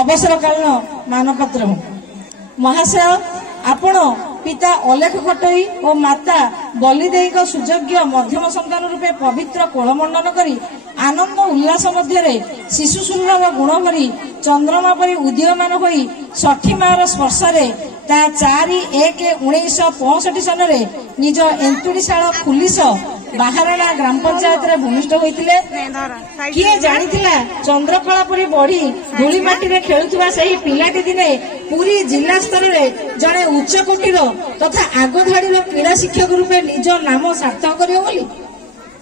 ଅବସରକାଳୀନ ମାନପତ୍ର। ମହାଶୟ, ଆପଣ ପିତା ଅଲେଖ ଖଟୋଇ ଓ ମାତା ବଲିଦେଇଙ୍କ ସୁଯୋଗ୍ୟ ମଧ୍ୟମ ସନ୍ତାନ ରୂପେ ପବିତ୍ର କୋଳମଣ୍ଡନ କରି ଆନନ୍ଦ ଉଲ୍ଲାସ ମଧ୍ୟରେ ଶିଶୁ ସୁଲଭ ଗୁଣ ଭରି ଚନ୍ଦ୍ରମା ପରି ଉଦୀୟମାନ ହୋଇ ଷଠି ମାର ସ୍ପର୍ଶରେ ତା 4/1/1965 ସନରେ ନିଜ ଏନ୍ତୁଡ଼ିଶାଳ ଖୁଲିସ ବାହାରଣା ଗ୍ରାମ ପଞ୍ଚାୟତରେ ଭୂମିଷ୍ଠ ହୋଇଥିଲେ। କିଏ ଜାଣିଥିଲା ଚନ୍ଦ୍ରକଳା ପରି ବଢି ଧୂଳି ମାଟିରେ ଖେଳୁଥିବା ସେହି ପିଲାଟି ଦିନେ ପୁରୀ ଜିଲ୍ଲା ସ୍ତରରେ ଜଣେ ଉଚ୍ଚ କୋଟିର ତଥା ଆଗଧାଡିର କ୍ରୀଡ଼ା ଶିକ୍ଷକ ରୂପେ ନିଜ ନାମ ସାର୍ଥକ କରିବ ବୋଲି?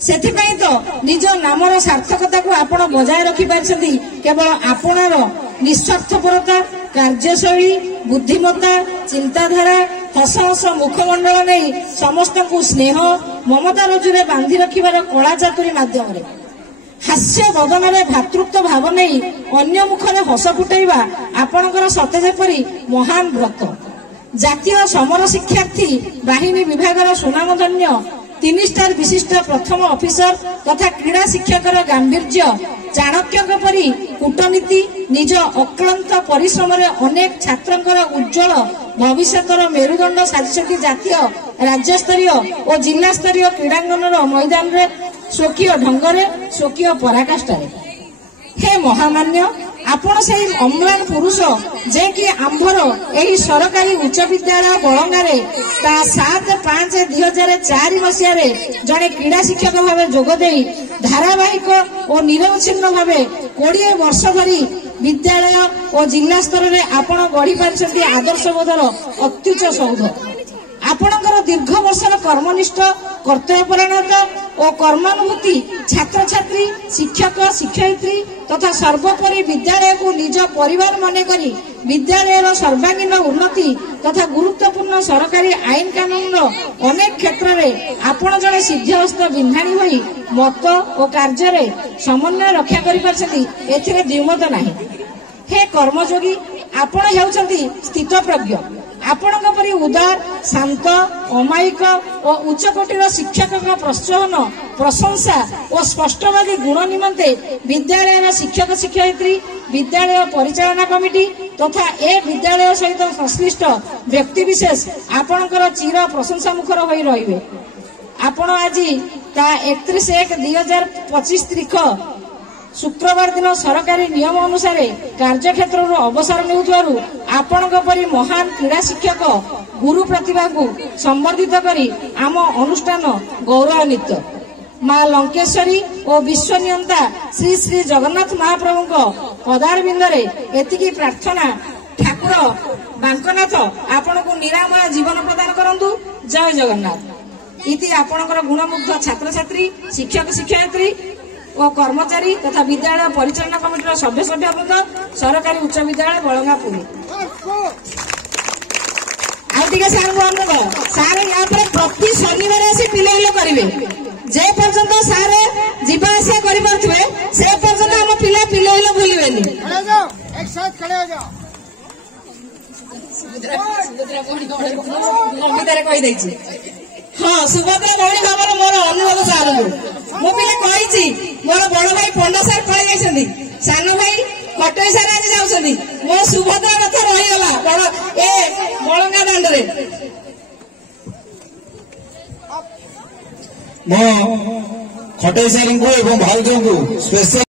ସେଥିପାଇଁ ତ ନିଜ ନାମର ସାର୍ଥକତାକୁ ଆପଣ ବଜାୟ ରଖିପାରିଛନ୍ତି କେବଳ ଆପଣାର ନିଃସ୍ୱାର୍ଥପରତା, କାର୍ଯ୍ୟଶୈଳୀ, ବୁଦ୍ଧିମତ୍ତା, ଚିନ୍ତାଧାରା, ହସ ହସ ମୁଖମଣ୍ଡଳ ନେଇ ସମସ୍ତଙ୍କୁ ସ୍ନେହ ମମତା ରଜୁରେ ବାନ୍ଧି ରଖିବାର କଳା ଚାତୁରୀ ମାଧ୍ୟମରେ। ହାସ୍ୟ ବଦନରେ ଭାତୃତ୍ୱ ଭାବ ନେଇ ଅନ୍ୟ ମୁଖରେ ହସ ଫୁଟାଇବା ଆପଣଙ୍କର ସତେ ଯେପରି ମହାନ ବ୍ରତ। ଜାତୀୟ ସମର ଶିକ୍ଷାର୍ଥୀ ବାହିନୀ ବିଭାଗର ସୁନାମଧନ୍ୟ 3 ଷ୍ଟାର ବିଶିଷ୍ଟ ପ୍ରଥମ ଅଫିସର ତଥା କ୍ରୀଡ଼ା ଶିକ୍ଷକର ଗାମ୍ଭୀର୍ଯ୍ୟ, ଚାଣକ୍ୟଙ୍କ ପରି କୂଟନୀତି, ନିଜ ଅକ୍ଳାନ୍ତ ପରିଶ୍ରମରେ ଅନେକ ଛାତ୍ରଙ୍କର ଉଜ୍ଜଳ ଭବିଷ୍ୟତର ମେରୁଦଣ୍ଡ ସାଜିଛନ୍ତି ଜାତୀୟ, ରାଜ୍ୟସ୍ତରୀୟ ଓ ଜିଲ୍ଲାସ୍ତରୀୟ କ୍ରୀଡ଼ାଙ୍ଗନର ମଇଦାନରେ ସ୍ୱକୀୟ ଢଙ୍ଗରେ, ସ୍ୱକୀୟ ପରାକାଷ୍ଠାରେ। ହେ ମହାମାନ୍ୟ, ଆପଣ ସେହି ଅମ୍ଳାନ ପୁରୁଷ ଯେ କି ଆମ୍ଭର ଏହି ସରକାରୀ ଉଚ୍ଚ ବିଦ୍ୟାଳୟ ବଳଙ୍ଗାରେ ତା 7/5/2004 ମସିହାରେ ଜଣେ କ୍ରୀଡ଼ା ଶିକ୍ଷକ ଭାବେ ଯୋଗଦେଇ ଧାରାବାହିକ ଓ ନିରବଚ୍ଛିନ୍ନ ଭାବେ 20 ବର୍ଷ ଧରି ବିଦ୍ୟାଳୟ ଓ ଜିଲ୍ଲା ସ୍ତରରେ ଆପଣ ଗଢି ପାରିଛନ୍ତି ଆଦର୍ଶବୋଧର ଅତ୍ୟୁଚ୍ଚ ସୌଧ। ଆପଣଙ୍କର ଦୀର୍ଘ ବର୍ଷର କର୍ମନିଷ୍ଠ, କର୍ତ୍ତବ୍ୟପରାୟଣତା ଓ କର୍ମାନୁଭୂତି ଛାତ୍ରଛାତ୍ରୀ, ଶିକ୍ଷକ, ଶିକ୍ଷୟିତ୍ରୀ ତଥା ସର୍ବୋପରି ବିଦ୍ୟାଳୟକୁ ନିଜ ପରିବାର ମନେକରି ବିଦ୍ୟାଳୟର ସର୍ବାଙ୍ଗୀନ ଉନ୍ନତି ତଥା ଗୁରୁତ୍ୱପୂର୍ଣ୍ଣ ସରକାରୀ ଆଇନ କାନୁନର ଅନେକ କ୍ଷେତ୍ରରେ ଆପଣ ଜଣେ ସିଦ୍ଧିହସ୍ତ ବିନ୍ଧାଣୀ ହୋଇ ମତ ଓ କାର୍ଯ୍ୟରେ ସମନ୍ୱୟ ରକ୍ଷା କରିପାରିଛନ୍ତି, ଏଥିରେ ଦ୍ୱିମତ ନାହିଁ। ହେ କର୍ମଯୋଗୀ, ଆପଣ ହେଉଛନ୍ତି ସ୍ଥିତପ୍ରଜ୍ଞ। ଆପଣଙ୍କ ପରି ଉଦାର, ଶାନ୍ତ, ଅମାୟିକ ଓ ଉଚ୍ଚକୋଟୀର ଶିକ୍ଷକଙ୍କ ପ୍ରୋତ୍ସାହନ, ପ୍ରଶଂସା ଓ ସ୍ପଷ୍ଟବାଦୀ ଗୁଣ ନିମନ୍ତେ ବିଦ୍ୟାଳୟର ଶିକ୍ଷକ, ଶିକ୍ଷୟିତ୍ରୀ, ବିଦ୍ୟାଳୟ ପରିଚାଳନା କମିଟି ତଥା ଏ ବିଦ୍ୟାଳୟ ସହିତ ସଂଶ୍ଳିଷ୍ଟ ବ୍ୟକ୍ତିବିଶେଷ ଆପଣଙ୍କର ଚିର ପ୍ରଶଂସାମୁଖର ହୋଇ ରହିବେ। ଆପଣ ଆଜି ତା 31/1/2025 ତାରିଖ ଶୁକ୍ରବାର ଦିନ ସରକାରୀ ନିୟମ ଅନୁସାରେ କାର୍ଯ୍ୟକ୍ଷେତ୍ରରୁ ଅବସର ନେଉଥିବାରୁ ଆପଣଙ୍କ ପରି ମହାନ କ୍ରୀଡ଼ା ଶିକ୍ଷକ, ଗୁରୁ ପ୍ରତିଭାଙ୍କୁ ସମ୍ବର୍ଦ୍ଧିତ କରି ଆମ ଅନୁଷ୍ଠାନ ଗୌରବାନ୍ୱିତ। ମା ଲଙ୍କେଶ୍ୱରୀ ଓ ବିଶ୍ୱନିୟନ୍ତା ଶ୍ରୀ ଶ୍ରୀ ଜଗନ୍ନାଥ ମହାପ୍ରଭୁଙ୍କ ପଦାରବିନ୍ଦରେ ଏତିକି ପ୍ରାର୍ଥନା, ଠାକୁର ବାଙ୍କନାଥ ଆପଣଙ୍କୁ ନିରାମୟ ଜୀବନ ପ୍ରଦାନ କରନ୍ତୁ। ଜୟ ଜଗନ୍ନାଥ। ଇତି ଆପଣଙ୍କର ଗୁଣମୁଗ୍ଧ ଛାତ୍ରଛାତ୍ରୀ, ଶିକ୍ଷକ, ଶିକ୍ଷୟିତ୍ରୀ ଓ କର୍ମଚାରୀ ତଥା ବିଦ୍ୟାଳୟ ପରିଚାଳନା କମିଟିର ସଭ୍ୟବୃନ୍ଦ, ସରକାରୀ ଉଚ୍ଚ ବିଦ୍ୟାଳୟ ବଳଙ୍ଗା ପୁରୀ। ଆଉ ଟିକେ ସାର୍ ଅନୁରୋଧ, ସାର୍ ୟାପରେ ପ୍ରତି ଶନିବାର ଆସି ପିଲାଇଲ କରିବେ। ଯେ ପର୍ଯ୍ୟନ୍ତ ସାର୍ ଯିବା ଆସିବା କରିପାରୁଥିବେ ସେ ପର୍ଯ୍ୟନ୍ତ ଆମ ପିଲା ପିଲାଇଲ ଭୁଲିବେନି। କହିଦେଇଛି। ହଁ, ସୁଭଦ୍ରା ଭଉଣୀ ଭାବରେ ମୋର ଅନୁରୋଧ ସାର୍ଙ୍କୁ। ମୁଁ ପିଲା କହିଛି, ମୋର ବଡ ଭାଇ ପଣ୍ଡା ସାର୍ ପଳେଇ ଯାଇଛନ୍ତି, ସାନ ଭାଇ ଖଟୋଇ ସାର୍ ଆଜି ଯାଉଛନ୍ତି, ମୋ ସୁଭଦ୍ରା କଥା ରହିଗଲା ବଳଙ୍ଗା ଦାଣ୍ଡରେ। ମୋ ଖଟୋଇ ସାର୍ଙ୍କୁ ଏବଂ ଭାଉଜଙ୍କୁ ସ୍ପେଶାଲ